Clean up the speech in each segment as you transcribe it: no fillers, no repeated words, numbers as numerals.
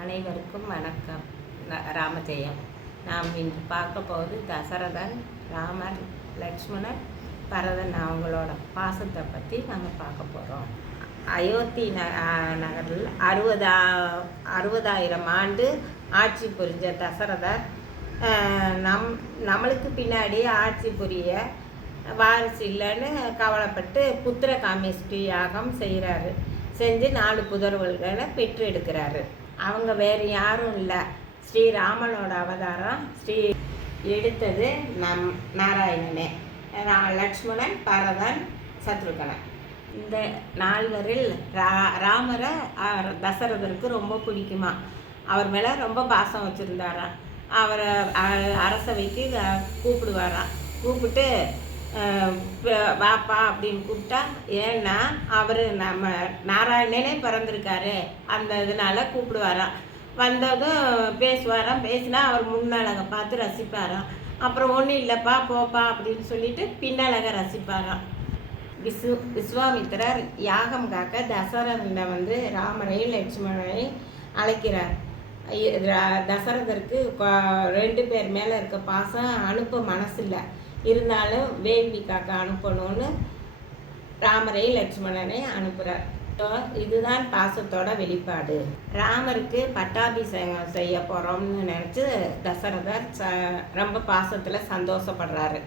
அனைவருக்கும் வணக்கம். ராமஜெயம். நாம் இன்று பார்க்க போவது தசரதன், ராமர், லக்ஷ்மணன், பரதன் அவங்களோட பாசத்தை பற்றி நம்ம பார்க்க போகிறோம். அயோத்தி நகரில் 60,000 ஆண்டு ஆட்சி புரிஞ்ச தசரதர் நம்மளுக்கு பின்னாடி ஆட்சி புரிய வாரிசு இல்லைன்னு கவலைப்பட்டு புத்திர காமேஷ்டி யாகம் செஞ்சு 4 புதர்வல்களை பெற்று எடுக்கிறாரு. அவங்க வேறு யாரும் இல்லை, ஸ்ரீராமனோட அவதாரம். எடுத்தது நாராயணனே. லக்ஷ்மணன், பரதன், சத்ருகனன். இந்த 4வரில் ராமரை தசரதருக்கு ரொம்ப பிடிக்குமா. அவர் மேலே ரொம்ப பாசம் வச்சுருந்தாராம். அவரை அரசவைக்கு கூப்பிடுவாராம். கூப்பிட்டு வாப்பா அப்படின்னு கூப்பிட்டா, ஏன்னா அவர் நம்ம நாராயணனே பிறந்திருக்காரு, அந்த இதனால் கூப்பிடுவாராம். வந்ததும் பேசுவாராம். பேசினா அவர் முன்னழகை பார்த்து ரசிப்பாராம். அப்புறம் ஒன்றும் இல்லைப்பா போப்பா அப்படின்னு சொல்லிட்டு பின்னழகை ரசிப்பாராம். விஸ்வாமித்திரர் யாகம் காக்க தசரதனை ராமரையும் லட்சுமணனையும் அழைக்கிறார். தசரதருக்கு 2 பேர் மேலே இருக்க பாசம் அனுப்ப மனசில்லை. இருந்தாலும் வேள்வி காக்க அனுப்பணும்னு ராமரையும் லட்சுமணனையும் அனுப்புகிறார். இதுதான் பாசத்தோட வெளிப்பாடு. ராமருக்கு பட்டாபிஷேகம் செய்ய போகிறோம்னு நினச்சி தசரதர் ரொம்ப பாசத்தில் சந்தோஷப்படுறாரு.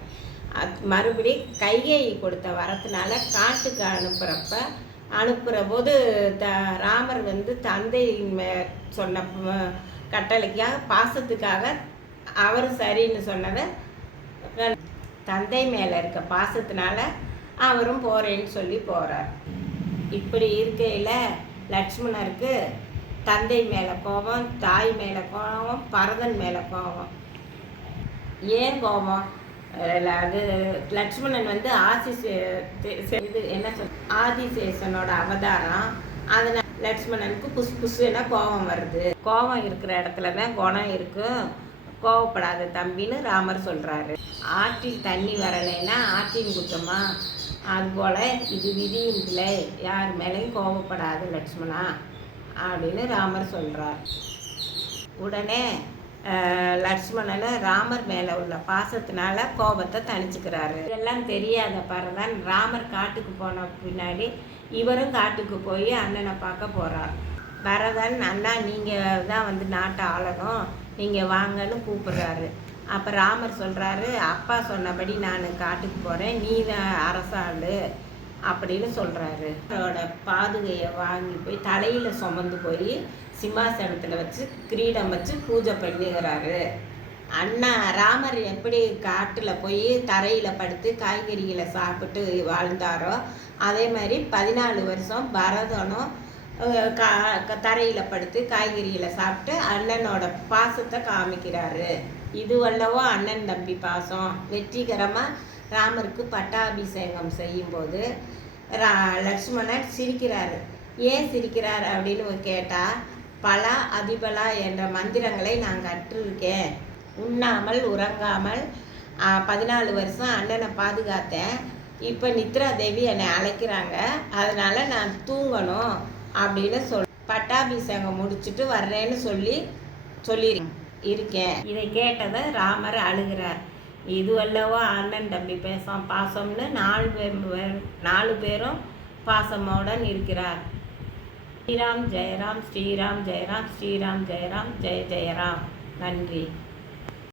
மறுபடி கைகேயி கொடுத்த வரத்தினால காட்டுக்கு அனுப்புகிற போது ராமர் தந்தையின் சொன்ன கட்டளைக்காக பாசத்துக்காக அவர் சரின்னு சொன்னதை தந்தை மேலே இருக்க பாசத்தினால அவரும் போகிறேன்னு சொல்லி போகிறார். இப்படி இருக்கையில் லக்ஷ்மணருக்கு தந்தை மேலே கோபம், தாய் மேலே கோபம், பரதன் மேலே கோபம். ஏன் கோபம்? அது லக்ஷ்மணன் ஆதிசேஷனோட அவதாரம். அதனால் லக்ஷ்மணனுக்கு புஷ்புஷ்னா கோபம் வருது. கோபம் இருக்கிற இடத்துல தான் குணம் இருக்கும். கோவப்படாத தம்பின்னு ராமர் சொல்கிறாரு. ஆற்றில் தண்ணி வரலைன்னா ஆற்றின் குற்றமா? அதுபோல் இது விதியின் பிள்ளை, யார் மேலேயும் கோவப்படாது லக்ஷ்மணா அப்படின்னு ராமர் சொல்கிறார். உடனே லக்ஷ்மணனை ராமர் மேலே உள்ள பாசத்தினால கோபத்தை தணிச்சுக்கிறாரு. இதெல்லாம் தெரியாத பரதன் ராமர் காட்டுக்கு போன பின்னாடி இவரும் காட்டுக்கு போய் அண்ணனை பார்க்க போகிறார். பரதன், அண்ணா நீங்கள் தான் நாட்டை ஆளணும், நீங்கள் வாங்கன்னு கூப்பிட்றாரு. அப்போ ராமர் சொல்கிறாரு, அப்பா சொன்னபடி நான் காட்டுக்கு போகிறேன், நீ தான் அரசாளு அப்படின்னு சொல்கிறாரு. அவரோட பாதுகையை வாங்கி போய் தலையில் சுமந்து போய் சிம்மாசனத்தில் வச்சு கிரீடம் வச்சு பூஜை பண்ணிக்கிறாரு. அண்ணா ராமர் எப்படி காட்டில் போய் தரையில் படுத்து காய்கறிகளை சாப்பிட்டு வாழ்ந்தாரோ அதே மாதிரி 14 வருஷம் பரதனும் தரையில் படுத்து காய்கறிகளை சாப்பிட்டு அண்ணனோட பாசத்தை காமிக்கிறாரு. இதுவல்லவோ அண்ணன் தம்பி பாசம். வெற்றிகரமாக ராமருக்கு பட்டாபிஷேகம் செய்யும்போது லக்ஷ்மணன் சிரிக்கிறாரு. ஏன் சிரிக்கிறார் அப்படின்னு கேட்டால், பலா அதிபலா என்ற மந்திரங்களை நான் கற்றிருக்கேன். உண்ணாமல் உறங்காமல் 14 வருஷம் அண்ணனை பாதுகாத்தேன். இப்போ நித்ரா தேவி என்னை அழைக்கிறாங்க, அதனால் நான் தூங்கணும் அப்படின்னு பட்டாபிஷேகம் முடிச்சுட்டு வர்றேன்னு சொல்லி இருக்கேன். இதை கேட்டதை ராமர் அழுகிறார். இதுவல்லவோ அண்ணன் தம்பி பாசம்னு 4 பேரும் பாசமுடன் இருக்கிறார். ஸ்ரீராம் ஜெயராம், ஸ்ரீராம் ஜெயராம், ஸ்ரீராம் ஜெயராம், ஜெய ஜெயராம். நன்றி.